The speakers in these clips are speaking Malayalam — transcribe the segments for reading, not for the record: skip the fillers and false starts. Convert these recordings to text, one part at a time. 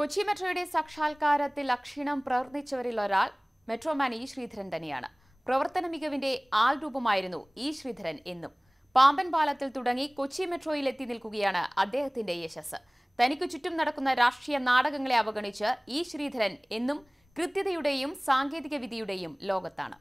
കൊച്ചി മെട്രോയുടെ സാക്ഷാത്കാരത്തിൽ അക്ഷീണം പ്രവർത്തിച്ചവരിൽ ഒരാൾ മെട്രോമാൻ ഇ ശ്രീധരൻ തന്നെയാണ്. പ്രവർത്തന മികവിന്റെ ആൾരൂപമായിരുന്നു ഇ ശ്രീധരൻ എന്നും. പാമ്പൻ പാലത്തിൽ തുടങ്ങി കൊച്ചി മെട്രോയിൽ എത്തി നിൽക്കുകയാണ് അദ്ദേഹത്തിന്റെ യശസ്. തനിക്കു ചുറ്റും നടക്കുന്ന രാഷ്ട്രീയ നാടകങ്ങളെ അവഗണിച്ച് ഇ ശ്രീധരൻ എന്നും കൃത്യതയുടെയും സാങ്കേതിക വിദ്യയുടെയും ലോകത്താണ്.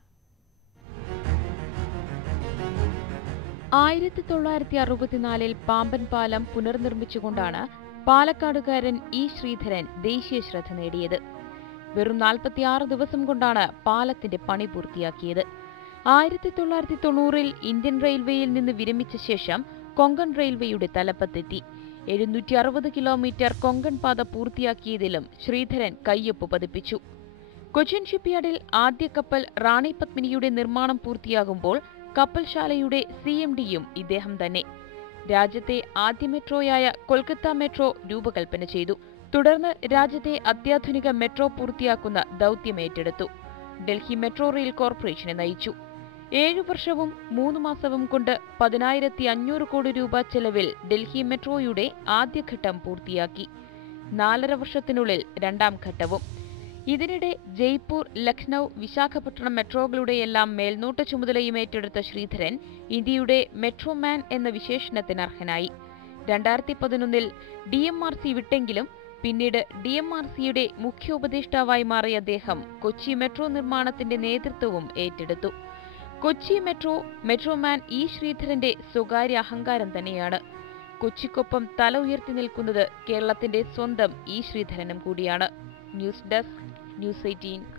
1964 പാമ്പൻ പാലം പുനർനിർമ്മിച്ചുകൊണ്ടാണ് പാലക്കാടുകാരൻ ഇ ശ്രീധരൻ ദേശീയ ശ്രദ്ധ നേടിയത്. വെറും 46 ദിവസം കൊണ്ടാണ് പാലത്തിന്റെ പണി പൂർത്തിയാക്കിയത്. 1990 ഇന്ത്യൻ റെയിൽവേയിൽ നിന്ന് വിരമിച്ച ശേഷം കൊങ്കൺ റെയിൽവേയുടെ തലപ്പത്തെത്തി. 760 കിലോമീറ്റർ കൊങ്കൺ പാത പൂർത്തിയാക്കിയതിലും ശ്രീധരൻ കയ്യൊപ്പ് പതിപ്പിച്ചു. കൊച്ചിൻ ഷിപ്പ്യാർഡിൽ ആദ്യ കപ്പൽ റാണി പത്മിനിയുടെ നിർമ്മാണം പൂർത്തിയാകുമ്പോൾ കപ്പൽശാലയുടെ CMDയും ഇദ്ദേഹം തന്നെ. രാജ്യത്തെ ആദ്യ മെട്രോയായ കൊൽക്കത്ത മെട്രോ രൂപകൽപ്പന ചെയ്തു. തുടർന്ന് രാജ്യത്തെ അത്യാധുനിക മെട്രോ പൂർത്തിയാക്കുന്ന ദൌത്യം ഏറ്റെടുത്തു. ഡൽഹി മെട്രോ റെയിൽ കോർപ്പറേഷനെ നയിച്ചു. 7 വർഷവും 3 മാസവും കൊണ്ട് 10,500 കോടി രൂപ ചെലവിൽ ഡൽഹി മെട്രോയുടെ ആദ്യഘട്ടം പൂർത്തിയാക്കി. 4.5 വർഷത്തിനുള്ളിൽ രണ്ടാം ഘട്ടവും. ഇതിനിടെ ജയ്പൂർ, ലക്നൌ, വിശാഖപട്ടണം മെട്രോകളുടെയെല്ലാം മേൽനോട്ട ചുമതലയും ഏറ്റെടുത്ത ശ്രീധരൻ ഇന്ത്യയുടെ മെട്രോമാൻ എന്ന വിശേഷണത്തിന് അർഹനായി. 2011 DMRC വിട്ടെങ്കിലും പിന്നീട് DMRCയുടെ മുഖ്യ ഉപദേഷ്ടാവായി മാറിയ അദ്ദേഹം കൊച്ചി മെട്രോ നിർമ്മാണത്തിന്റെ നേതൃത്വവും ഏറ്റെടുത്തു. കൊച്ചി മെട്രോമാൻ ഇ ശ്രീധരന്റെ സ്വകാര്യ അഹങ്കാരം തന്നെയാണ്. കൊച്ചിക്കൊപ്പം തല ഉയർത്തി നിൽക്കുന്നത് കേരളത്തിന്റെ സ്വന്തം ഇ ശ്രീധരനും കൂടിയാണ്. News desk, News 18.